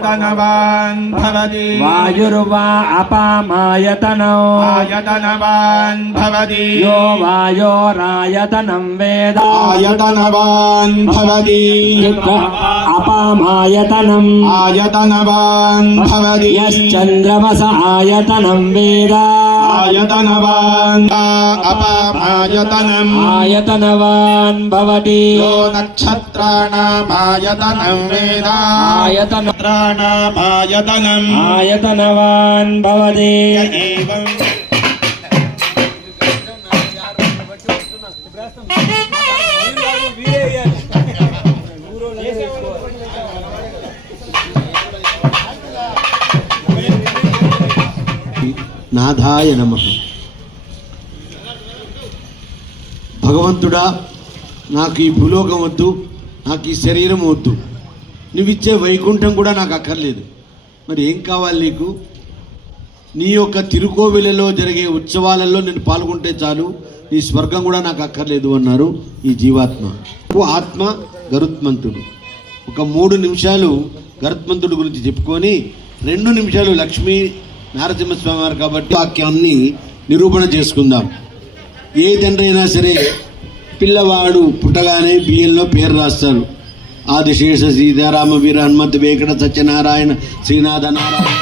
आयतनवान् भवति वायुर्वा अपामायतनो आयतनवान् भवति यो वायोरायतनं वेद आयतनवान् भवति अपामायतनम् आयतनवान् भवति यश्चन्द्रमस आयतनं वेद आयतनवान् अपामायतनम् आयतनवान् भवति यो नक्षत्राणामायतनं वेद आयतनामायतनम् आयतनवान् भवति एवं నాథాయ నమః. భగవంతుడా, నాకు ఈ భూలోకం వద్దు, నాకు ఈ శరీరం వద్దు, నువ్విచ్చే వైకుంఠం కూడా నాకు అక్కర్లేదు. మరి ఏం కావాలి నీకు? నీ యొక్క తిరుకోవిలలో జరిగే ఉత్సవాలలో నేను పాల్గొంటే చాలు, నీ స్వర్గం కూడా నాకు అక్కర్లేదు అన్నారు ఈ జీవాత్మ. ఆత్మ గరుత్మంతుడు. ఒక 3 నిమిషాలు గరుత్మంతుడు గురించి చెప్పుకొని 2 నిమిషాలు లక్ష్మీ నారసింహస్వామి వారు కాబట్టి వాక్యాన్ని నిరూపణ చేసుకుందాం. ఏ తండ్రి అయినా సరే పిల్లవాడు పుట్టగానే బియ్యంలో పేరు రాస్తారు. ఆదిశేష సీతారామ వీర హనుమంతు వేంకట సత్యనారాయణ శ్రీనాథ నారాయణ